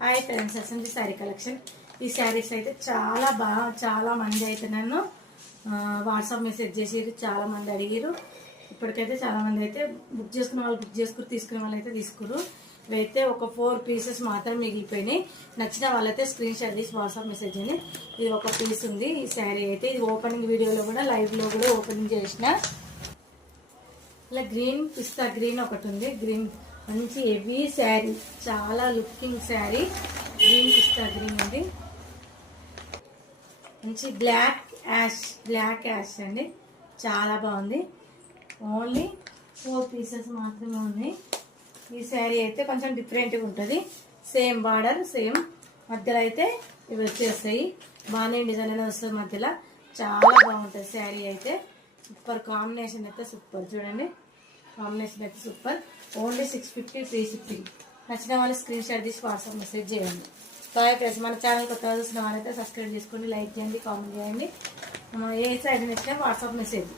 Hi friends, SMG sari collection. ఈ శారీస్ అయితే చాలా మంది అయితే నన్ను వాట్సాప్ మెసేజ్ చేసిరు, చాలా మంది అడిగిరు. ఇప్పటికైతే చాలా మంది అయితే బుక్ చేసుకున్న వాళ్ళు బుక్ చేసుకుని తీసుకునే వాళ్ళు అయితే తీసుకురు. ఇవైతే ఒక 4 పీసెస్ మాత్రం మిగిలిపోయినాయి. నచ్చిన వాళ్ళైతే స్క్రీన్ షాట్ తీసి వాట్సాప్ మెసేజ్ చేయండి. ఇది ఒక పీస్ ఉంది. ఈ శారీ అయితే ఇది ఓపెనింగ్ వీడియోలో కూడా లైవ్లో కూడా ఓపెనింగ్ చేసిన. ఇలా గ్రీన్ పిస్తా గ్రీన్ ఒకటి ఉంది. గ్రీన్ మంచి హెవీ శారీ, చాలా లుకింగ్ శారీ. గ్రీన్ పిస్తా గ్రీన్ ఉంది. మంచి బ్లాక్ యాష్ అండి, చాలా బాగుంది. ఓన్లీ 4 పీసెస్ మాత్రమే ఉన్నాయి. ఈ శారీ అయితే కొంచెం డిఫరెంట్గా ఉంటుంది. సేమ్ బార్డర్, సేమ్ మధ్యలో అయితే ఇవి వచ్చేస్తాయి. బాగానే డిజైన్ అనేది వస్తుంది మధ్యలో. చాలా బాగుంటుంది శారీ అయితే. సూపర్ కాంబినేషన్ అయితే సూపర్. చూడండి, కాంబినేషన్ అయితే సూపర్. Only 650 free shipping. నచ్చిన వాళ్ళు స్క్రీన్ షాట్ తీసి వాట్సాప్ మెసేజ్ చేయండి. ఫ్రెండ్స్, మన ఛానల్ కొత్తగా చూసిన వాళ్ళైతే సబ్స్క్రైబ్ చేసుకోండి, లైక్ చేయండి, కామెంట్ చేయండి. ఏ సైడ్ నచ్చినా వాట్సాప్ మెసేజ్.